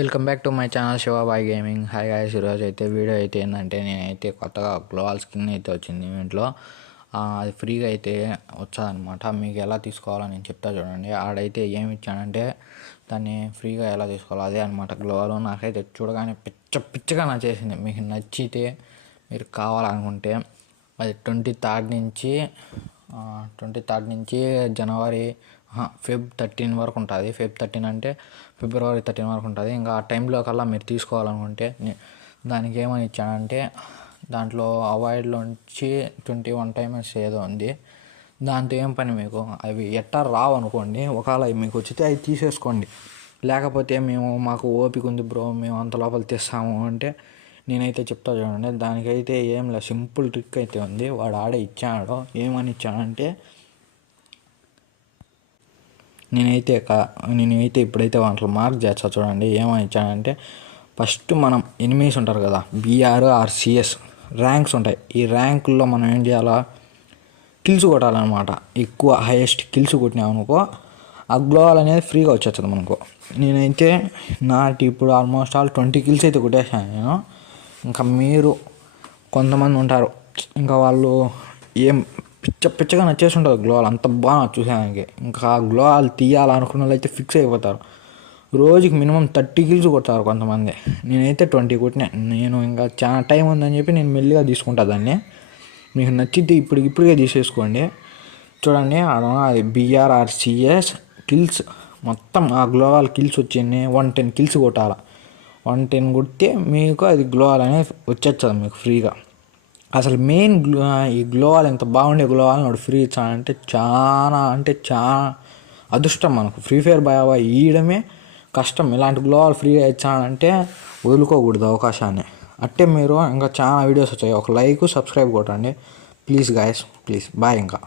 Welcome back to my channel Shivabhai gaming. Hi guys, ఈరోజు అయితే video అయితే ఏంటంటే నేనైతే కొత్తగా గ్లోవాల్ స్కిన్ అయితే వచ్చింది ఇంట్లో. అది ఫ్రీగా అయితే వచ్చాదనమాట. మీకు ఎలా తీసుకోవాలో నేను చెప్తా చూడండి. ఆడైతే ఏమి ఇచ్చానంటే దాన్ని ఫ్రీగా ఎలా తీసుకోవాలో అదే అనమాట గ్లోవాల్. నాకైతే చూడగానే పిచ్చగా నచ్చేసింది. మీకు నచ్చితే మీరు కావాలనుకుంటే అది 23rd నుంచి జనవరి ఫెబ్ 13 వరకు ఉంటుంది. ఫెబ్ 13 అంటే ఫిబ్రవరి 13 వరకు ఉంటుంది. ఇంకా ఆ టైంలో కల్లా మీరు తీసుకోవాలనుకుంటే దానికి ఏమని ఇచ్చానంటే దాంట్లో అవాయిడ్లోంచి 21 టైమ్స్ ఏదో ఉంది. దాంతో ఏం పని, మీకు అవి ఎట్టా రావు అనుకోండి. ఒకవేళ మీకు వచ్చితే అవి తీసేసుకోండి. లేకపోతే మాకు ఓపిక ఉంది బ్రో, మేము అంత లోపల తెస్తాము అంటే నేనైతే చెప్తా చూడండి. దానికైతే ఏం లేదు, సింపుల్ ట్రిక్ అయితే ఉంది. వాడు ఆడే ఇచ్చాడు. ఏమని ఇచ్చానంటే నేనైతే ఇప్పుడైతే వాటిలో మార్క్ చేస్తా చూడండి. ఏమని ఇచ్చానంటే ఫస్ట్ మనం ఎనిమీస్ ఉంటారు కదా, బీఆర్ ఆర్ సిఎస్ ర్యాంక్స్ ఉంటాయి. ఈ ర్యాంకుల్లో మనం ఏం చేయాలా, కిల్స్ కొట్టాలన్నమాట. ఎక్కువ హైయెస్ట్ కొట్టినాం అనుకో ఆ గ్లోవాల్ అనేది ఫ్రీగా వచ్చేస్తుంది మనకు. నేనైతే ఇప్పుడు ఆల్మోస్ట్ ఆల్ 20 కిల్స్ అయితే కొట్టేసాను నేను. ఇంకా మీరు కొంతమంది ఉంటారు, ఇంకా వాళ్ళు ఏం పిచ్చగా నచ్చేసి ఉంటుంది గ్లోవాల్, అంత బాగా చూసానికి. ఇంకా గ్లోవాల్ తీయాలనుకున్న వాళ్ళు అయితే ఫిక్స్ అయిపోతారు. రోజుకి మినిమం 30 కిల్స్ కొడతారు కొంతమంది. నేనైతే 20 కొట్టినా. నేను ఇంకా చాలా టైం ఉందని చెప్పి నేను మెల్లిగా తీసుకుంటా దాన్ని. మీకు నచ్చితే ఇప్పుడే తీసేసుకోండి. చూడండి, అది BRRCS కిల్స్ మొత్తం ఆ గ్లోవాల్ కిల్స్ వచ్చింది. 110 కిల్స్ కొట్టాలి. 110 కొడితే మీకు అది గ్లోవాల్ అనేది వచ్చేస్తుంది మీకు ఫ్రీగా. అసలు మెయిన్ ఈ గ్లోవాల్ ఎంత బాగుండే గ్లోవాల్ వాడు ఫ్రీ ఇచ్చానంటే చాలా అదృష్టం మనకు. ఫ్రీ ఫైర్ బాగా ఇవ్వడమే కష్టం. ఇలాంటి గ్లోవాల్ ఫ్రీగా ఇచ్చానంటే వదులుకోకూడదు అవకాశాన్ని. అట్టే మీరు ఇంకా చాలా వీడియోస్ వచ్చాయి. ఒక లైక్, సబ్స్క్రైబ్ కొట్టండి ప్లీజ్ గాయస్, ప్లీజ్. బాయ్. ఇంకా